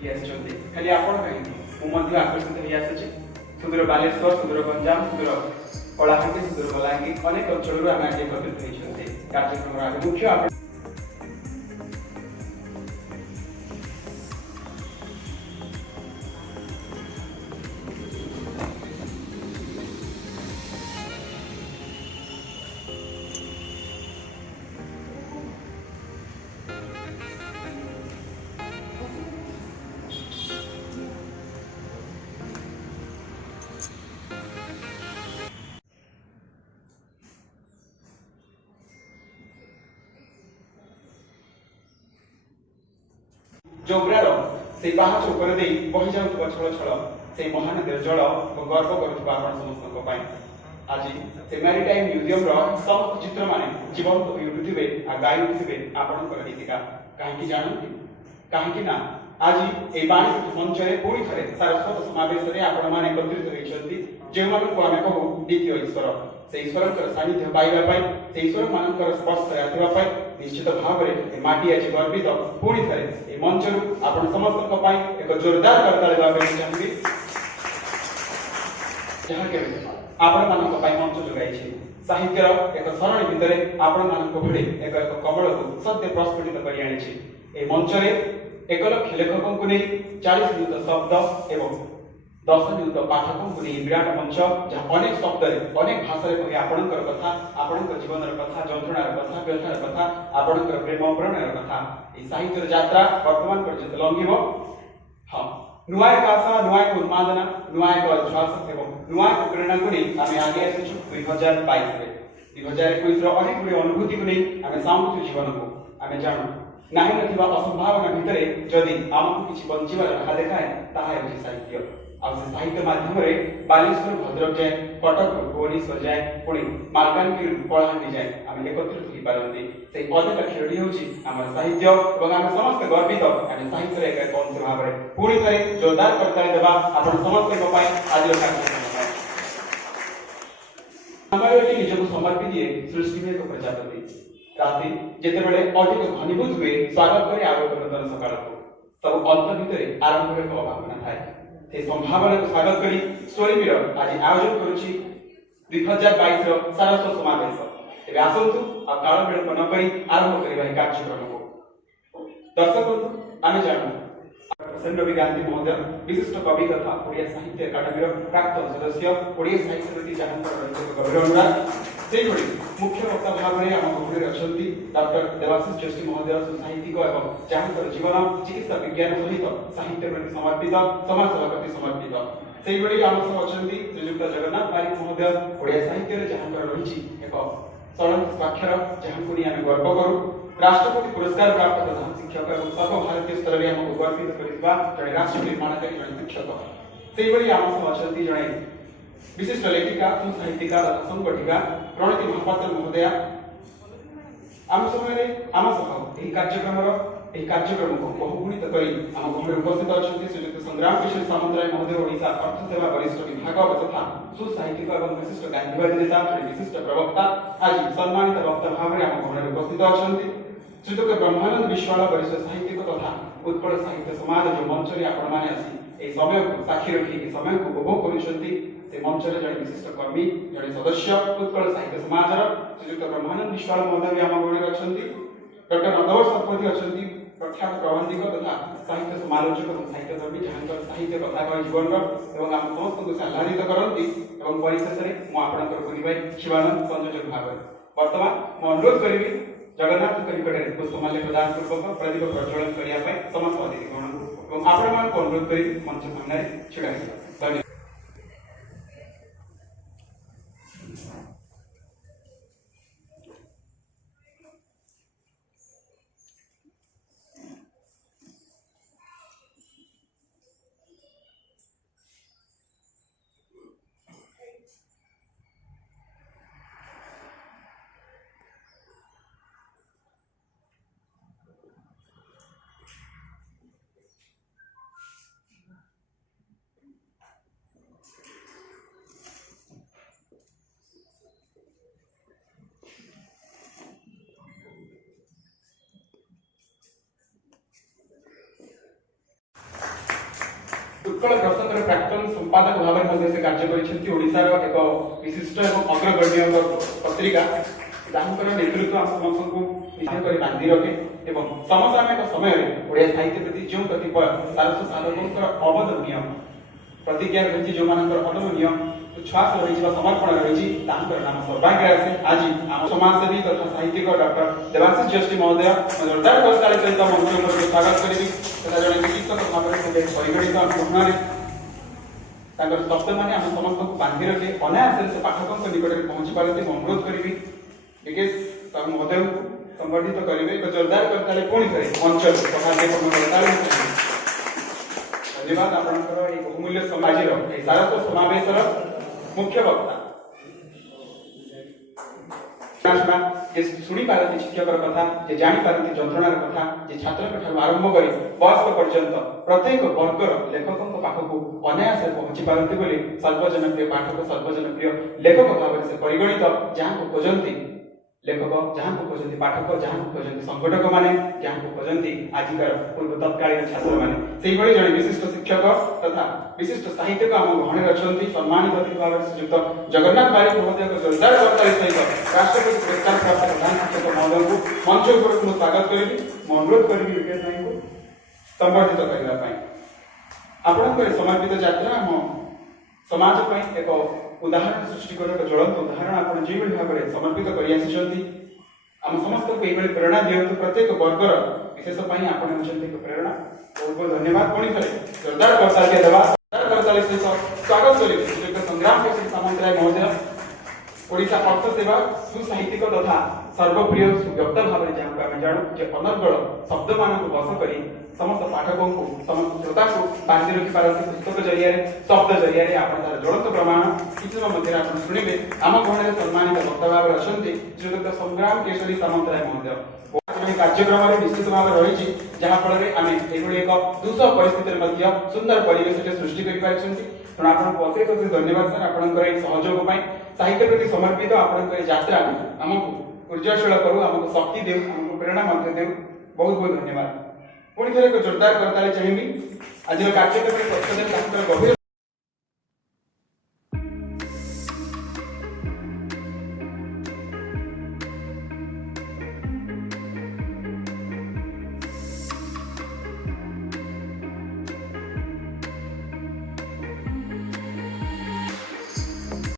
खाली आपण कहीं आकर्षित हो आसी सुदूर बालेश्वर सुदूर गंजाम सुदूर कलाहांडी सुदूर बलांगीर अनेक अंचल आम आज एकत्रित होती कार्यक्रम आज मुख्य जोब्रार से पाहाच उपर दे बहि जाउथबा छळ छळ से महानदीर जल गर्व करुथबा आपण समस्तक पाई आज से मैरीटाइम म्यूजियम रो समस्त चित्र माने जीवंत होई उठिबे आ गाई उठिबे आपण कर दीतिका काहे कि जानନ୍ତି काहे कि ना आज ए बाणी मंच रे पूरी थरे सारस्वत समावेश रे आपण माने एकत्रित होइछंती जे माने को आमे कहू द्वितीय ईश्वर से ईश्वर सानिध्य पाइबा पाई से ईश्वर मानकर स्पर्श आथिबा पाई निश्चित भाव में माटी आज गर्वित पुणी थे ये मंच आपण समस्त एक जोरदार करताल देवा चाहिए जहाँ के आपण मान मंच जोगाई साहित्यर एक सरणी भितर आपण मान भली एक कमल को सत्य प्रस्फुटित कर मंच एक लक्ष लेखकों को नहीं 40 नियुक्त शब्द एवं 10 नियुक्त पाठकों को नहीं विराट मंच जहाँ अनेक शब्द अनेक भाषा कहे आपणकर कथा आपणकर जीवन कथा जंत्रणार कथा व्यथार कथा आपणकर प्रेम प्रणयर कथा ये साहित्य यात्रा वर्तमान पर्यंत लंघिब हाँ नुआ एक आशा नुआ एक उन्मादना नुआ एक विश्वास एवं नुआ एक प्रेरणा को नहीं आम आगे आसु 2022 में 2021 अनेक गुड़ी अनुभूति को नहीं आम सामु जीवन को आम जानू नाही नथिबा असंभावना भितरे जदि आमको किछि बंचिबार राह देखाए ताहा हेउछि साहित्य आ से साहित्य माध्यम रे बालेश्वर भद्रक जाए कटक भुवनेश्वर जाए पुणी मालकानगिरी कलाहांडी जाए आम एकत्रित हो पारती से अनेक खेड़ी होछि हमर साहित्य और आम समस्त गर्वित आम साहित्य एक अंश भाव में पुणी थे जोरदार करता देवा आपण समस्त आज कार्यक्रम समय निजक समर्पी दिए सृष्टि में एक प्रजापति राति जेते बेले अधिक घनीभूत हुए स्वागत करे आगमन सकाळ को सब अंत भितरे आरंभ एक भावना थाए से संभावना को स्वागत करी स्टोरी मिरर आज आयोजन करूची 2022 रो सारस्वत समावेश एबे आसंतु आ काल विलंब न करी आरंभ करिबा ए कार्यक्रम को दर्शक आमे जानू सेन गांधी महोदय विशिष्ट कवि तथा ओडिया साहित्य अकादमी प्राक्तन सदस्य ओडिया साहित्य प्रति जहां गभीर अनुराग से मुख्य वक्ता भाव में आम गृह अच्छी डॉक्टर देवाशीष जोशी महोदय सुसाहित्यिक और जहां जीवन चिकित्सा विज्ञान सहित साहित्य प्रति समर्पित समाज सेवा प्रति समर्पित से आम सब अच्छा श्रीजुक्त जगन्नाथ बारिक महोदय ओडिया साहित्य जहां रही एक सड़क स्वाक्षर जहां को आम गर्व करूँ राष्ट्रपति पुरस्कार प्राप्त प्रधान शिक्षक और सर्वभारतीय स्तर में आमको गर्वित करथिबा जने राष्ट्र निर्माणकारी जने शिक्षक सेइबडी आम सब अछंती जने विशिष्ट लेखिका सुसाहित्यिका तथा संगठिका प्रणति महापात्र महोदया आम समय आम सह एही कार्यक्रम को बहुगुणित करी आम गृह उपस्थित अछंती श्रीयुक्त संग्राम किशोर सामंतराय महोदय ओडिशा अर्थ सेवा वरिष्ठ विभाग तथा सुसाहित्यिक और विशिष्ट गांधीवादी नेता विशिष्ट प्रवक्ता आज सम्मानित वक्ता भाव में आम गृह उपस्थित अछंती श्रीयुक्त ब्रह्मानंद विश्वाल वरिष्ठ साहित्यिक तथा उत्कल साहित्य समाज जो मंच रे आपण माने आसी ए समय को साक्षी रखी ए समय को उपभोग करिसंती से मंच रे जने विशिष्ट कर्मी जने सदस्य उत्कल साहित्य समाज रो श्रीयुक्त ब्रह्मानंद विश्वाल महोदय भी आम गणे अछंती डॉक्टर नंदवर सतपथी अछंती प्रख्यात प्रबंधक तथा साहित्य समालोचक और साहित्य कर्मी जहां साहित्य कथा कही जीवन एवं आम समस्त को आह्लादित करती एवं परिशेष में मु आपणकर गुरुभाई शिवानंद संयोजक भाव वर्तमान मु अनुरोध करी जगन्नाथ निकटरे पुष्पमाल्य प्रदान पूर्वक प्रदीप प्रज्वलन करने समस्त अतिथिगण को आपण मान अनुरोध करी मंच सामने छिड़ा धन्यवाद। उत्कल प्रसंगर प्राक्तन संपादक भाव में से कार्य कर ओडिशार एक विशिष्ट और अग्रगण्य पत्रिका जहाँ नेतृत्व आम समस्त को बांधि रखे एवं समसामयिक समय ओडिया साहित्य प्रति जो कतिपय सारस्व साधकों अवदनीय प्रतिज्ञा रही जो अदमनीय उच्छ्वास रही समर्पण रही नाम सौभाग्य आसे आज आम समाजसेवी तथा साहित्यिक डॉक्टर देवाशीष जोशी महोदय जोरदार करताली सहित मंच पर स्वागत करी तथा जड़े चिकित्सक भाव में परिगणित घटना शब्द मैंने आम समस्त को बांधि रखे अनायास पाठकों निकट में पहुंची पारती अनुरोध करी विकेश महोदय संगठित करेंगे एक जोरदार करताली पुणी थे मंच धन्यवाद आपंकर बहुमूल्य समाज सारस्व समावेश मुख्य वक्ता जे शुणी पारती शिक्षक कथा जे जानी पारती जंत्रणार कथा जे छात्र आरंभ कर वयस्क पर्यंत प्रत्येक वर्गर लेखकों पाखक अनायास पहुंची पारती बोली सर्वजनप्रिय पाठक सर्वजनप्रिय लेखक भाव से परिगणित जहाँ को खोजती लेखक जहाँ को खोजती पाठक जहाँ को खोजती संगठक माने जहाँ को खोजती आजिकार पूर्व तत्कालीन छात्र माने से जड़े विशिष्ट शिक्षक तथा विशिष्ट साहित्यक आम गहणे अच्छा सम्मानित अतिथि भाव श्रीयुक्त जगन्नाथ बारिक महोदय जोरदार करताली सहित राष्ट्रपति पुरस्कार प्राप्त प्रधान शिक्षक महोदय को मंच उपरक स्वागत करी अनुरोध करी विकेश भाई को संबर्धित करने आपण समर्पित यात्रा आम समाज एक उदाहरण सृष्टि कर ज्वलंत उदाहरण आप जो भाव में समर्पित कर समस्त को ये प्रेरणा दिंतु प्रत्येक वर्गर विशेष आप प्रेरणा बहुत बहुत धन्यवाद पुणी थे जोरदार करताली देवा करताली सहित स्वागत करी श्रीयुक्त संग्राम केशरी सामंतराय महोदय ओडिशा अर्थ सेवा सुसाहित्यिक तथा सर्वप्रिय व्यक्त भाव में जहाँ आम जानू जे अनर्गल शब्द मान बस कर समस्त पाठकों को समस्त श्रोता को बांधि रखी पारती पुस्तक जरिया शब्द जरिया आप ज्वलंत प्रमाण किसी मध्य आप शुणे आम गहण सम्मानित वक्ता भाव अच्छा श्रीयुक्त संग्राम केशरी सामंतराय महोदय कार्यक्रम में निश्चित भाव रही जहाँफल आम एक दुस्सह परिस्थिति सुंदर परिवेश सृष्टि कर तेणु आपको अशेष अशेष धन्यवाद सर आपंकर सहयोग साहित्य प्रति समर्पित आपंकर यात्रा आमको ऊर्जाशील करू आमको शक्ति देव आमको प्रेरणा देव बहुत बहुत धन्यवाद पुणी थे एक जोरदार करताली चाहिए आज कार्यक्रम गभीर